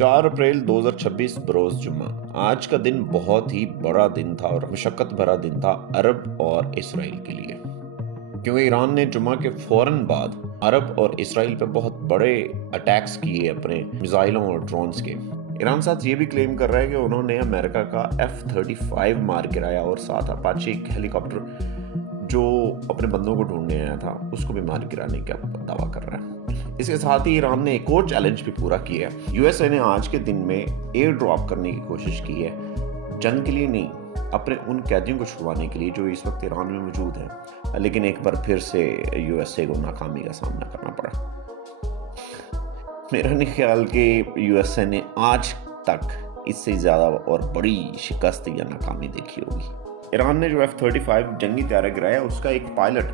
4 April 2026 بروز جمعہ۔ آج کا دن بہت ہی بڑا دن تھا اور مشقت بھرا دن تھا عرب اور اسرائیل کے لیے، کیونکہ ایران نے جمعہ کے فوراً بعد عرب اور اسرائیل پہ بہت بڑے اٹیکس کیے اپنے میزائلوں اور ڈرونز کے۔ ایران ساتھ یہ بھی کلیم کر رہا ہے کہ انہوں نے امریکہ کا F-35 مار گرایا اور ساتھ اپاچی ایک ہیلی کاپٹر جو اپنے بندوں کو ڈھونڈنے آیا تھا اس کو بھی مار گرانے کا دعویٰ کر رہا ہے۔ اس کے ساتھ ہی ایران نے ایک اور چیلنج بھی پورا کیا ہے۔ یو ایس اے نے آج کے دن میں ایئر ڈراپ کرنے کی کوشش کی ہے، جنگ کے لیے نہیں، اپنے ان قیدیوں کو چھڑوانے کے لیے جو اس وقت ایران میں موجود ہیں، لیکن ایک بار پھر سے یو ایس اے کو ناکامی کا سامنا کرنا پڑا۔ میرا نہیں خیال کہ یو ایس اے نے آج تک اس سے زیادہ اور بڑی شکست یا ناکامی دیکھی ہوگی۔ ایران نے جو F-35 جنگی طیارہ گرایا اس کا ایک پائلٹ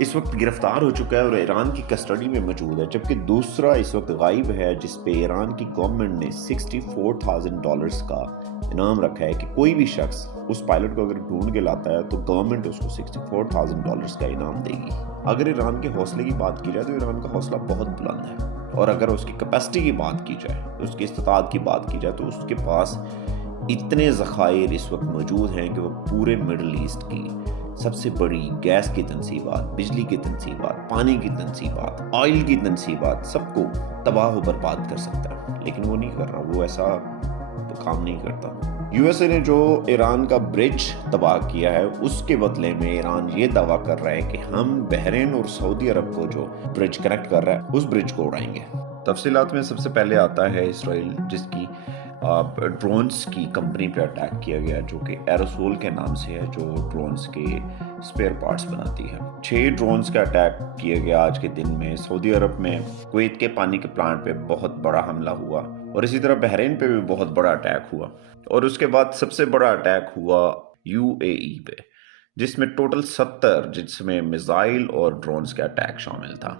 اس وقت گرفتار ہو چکا ہے اور ایران کی کسٹڈی میں موجود ہے، جبکہ دوسرا اس وقت غائب ہے، جس پہ ایران کی گورنمنٹ نے $64,000 کا انعام رکھا ہے کہ کوئی بھی شخص اس پائلٹ کو اگر ڈھونڈ کے لاتا ہے تو گورنمنٹ اس کو $64,000 کا انعام دے گی۔ اگر ایران کے حوصلے کی بات کی جائے تو ایران کا حوصلہ بہت بلند ہے، اور اگر اس کی کیپیسٹی کی بات کی جائے، اس کی استطاعت کی بات کی جائے، تو اس کے پاس اتنے ذخائر اس وقت موجود ہیں کہ وہ پورے مڈل ایسٹ کی سب سے بڑی گیس کی تنصیبات، بجلی کی تنصیبات، پانی کی تنصیبات، آئل کی تنصیبات سب کو تباہ و برباد کر سکتا ہے، لیکن وہ نہیں کر رہا، وہ ایسا کام نہیں کرتا۔ یو ایس اے نے جو ایران کا برج تباہ کیا ہے اس کے بدلے میں ایران یہ دعویٰ کر رہا ہے کہ ہم بحرین اور سعودی عرب کو جو برج کنیکٹ کر رہا ہے اس برج کو اڑائیں گے۔ تفصیلات میں سب سے پہلے آتا ہے اسرائیل، جس کی ڈرونز کی کمپنی پہ اٹیک کیا گیا، جو کہ ایروسول کے نام سے ہے، جو ڈرونز کے اسپیئر پارٹس بناتی ہے۔ 6 ڈرونز کا اٹیک کیا گیا آج کے دن میں۔ سعودی عرب میں کویت کے پانی کے پلانٹ پہ بہت بڑا حملہ ہوا، اور اسی طرح بحرین پہ بھی بہت بڑا اٹیک ہوا، اور اس کے بعد سب سے بڑا اٹیک ہوا UAE پہ، جس میں ٹوٹل 70، جس میں میزائل اور ڈرونز کا اٹیک شامل تھا۔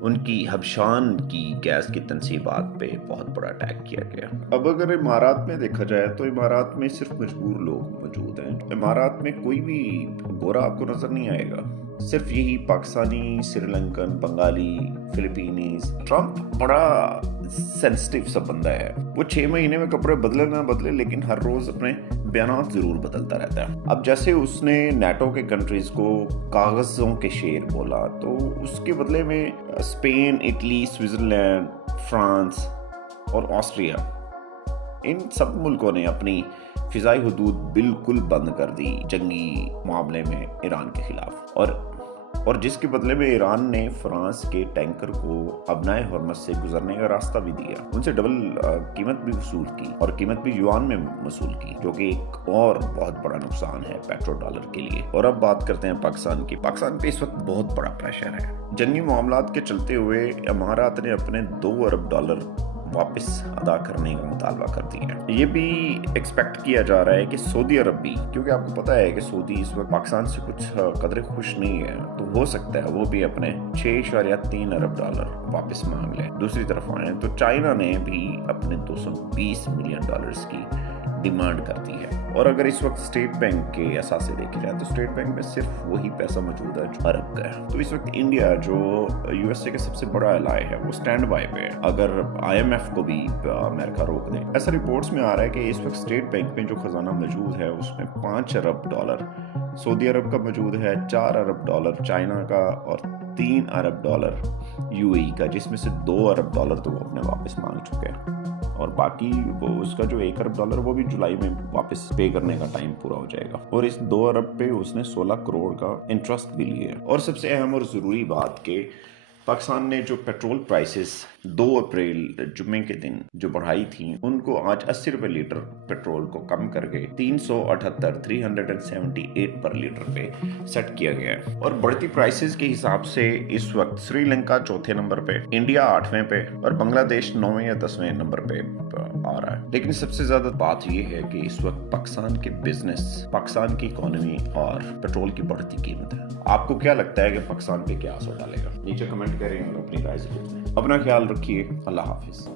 ان کی حبشان کی گیس کی تنصیبات پہ بہت بڑا اٹیک کیا گیا۔ اب اگر امارات میں دیکھا جائے تو امارات میں صرف مجبور لوگ موجود ہیں۔ امارات میں کوئی بھی گورا آپ کو نظر نہیں آئے گا، صرف یہی پاکستانی، سری لنکن، بنگالی، فلپینیز۔ ٹرمپ بڑا سینسٹیو سا بندہ ہے، وہ 6 مہینے میں کپڑے بدلے نہ بدلے لیکن ہر روز اپنے بیانات ضرور بدلتا رہتا ہے۔ اب جیسے اس نے نیٹو کے کنٹریز کو کاغذوں کے شیر بولا، تو اس کے بدلے میں اسپین، اٹلی، سوئٹزرلینڈ، فرانس اور آسٹریا، ان سب ملکوں نے اپنی فضائی حدود بالکل بند کر دی جنگی معاملے میں ایران کے خلاف، اور جس کے بدلے میں ایران نے فرانس کے ٹینکر کو ابنائے ہرمز سے گزرنے کا راستہ بھی دیا، ان سے ڈبل قیمت بھی وصول کی، اور قیمت بھی یوان میں وصول کی، جو کہ ایک اور بہت بڑا نقصان ہے پیٹرو ڈالر کے لیے۔ اور اب بات کرتے ہیں پاکستان کی۔ پاکستان پہ اس وقت بہت بڑا پریشر ہے۔ جنگی معاملات کے چلتے ہوئے امارات نے اپنے $2 ارب واپس ادا کرنے کا مطالبہ کر دیا ہے۔ یہ بھی ایکسپیکٹ کیا جا رہا ہے کہ سعودی عرب بھی، کیونکہ آپ کو پتا ہے کہ سعودی اس وقت پاکستان سے کچھ قدرے خوش نہیں ہے، تو ہو سکتا ہے وہ بھی اپنے $6.3 ارب واپس مانگ لیں۔ دوسری طرف آئیں تو چائنا نے بھی اپنے $220 ملین کی ڈیمانڈ کرتی ہے، اور اگر اس وقت اسٹیٹ بینک کے اثاثے دیکھے جائیں تو اسٹیٹ بینک میں صرف وہی پیسہ موجود ہے جو عرب کا ہے۔ تو اس وقت انڈیا، جو یو ایس اے کا سب سے بڑا الائے ہے، وہ سٹینڈ بائی پہ ہے اگر IMF کو بھی امریکہ روک دے۔ ایسا رپورٹس میں آ رہا ہے کہ اس وقت اسٹیٹ بینک میں جو خزانہ موجود ہے اس میں $5 ارب سعودی عرب کا موجود ہے، $4 ارب چائنا کا، اور $3 ارب UAE کا، جس میں سے $2 ارب تو وہ اپنے واپس مانگ چکے ہیں، اور باقی وہ اس کا جو $1 ارب وہ بھی جولائی میں واپس پے کرنے کا ٹائم پورا ہو جائے گا، اور اس $2 ارب پہ اس نے 16 کروڑ کا انٹرسٹ بھی لیے۔ اور سب سے اہم اور ضروری بات کہ پاکستان نے جو پیٹرول پرائسز 2 اپریل جمعے کے دن جو بڑھائی تھیں، ان کو آج 80 روپے لیٹر پیٹرول کو کم کر کے 378 پر لیٹر پہ سیٹ کیا گیا ہے۔ اور بڑھتی پرائسز کے حساب سے اس وقت سری لنکا 4تھے نمبر پہ، انڈیا 8ویں پہ، اور بنگلہ دیش 9ویں یا 10ویں نمبر پہ آ رہا ہے۔ لیکن سب سے زیادہ بات یہ ہے کہ اس وقت پاکستان کے بزنس، پاکستان کی اکانومی اور پیٹرول کی بڑھتی قیمت ہے۔ آپ کو کیا لگتا ہے کہ پاکستان پہ کیا اثر ڈالے گا؟ نیچے کمنٹ کریں اور اپنی رائے ضرور دیں۔ اپنا خیال رکھیے۔ اللہ حافظ۔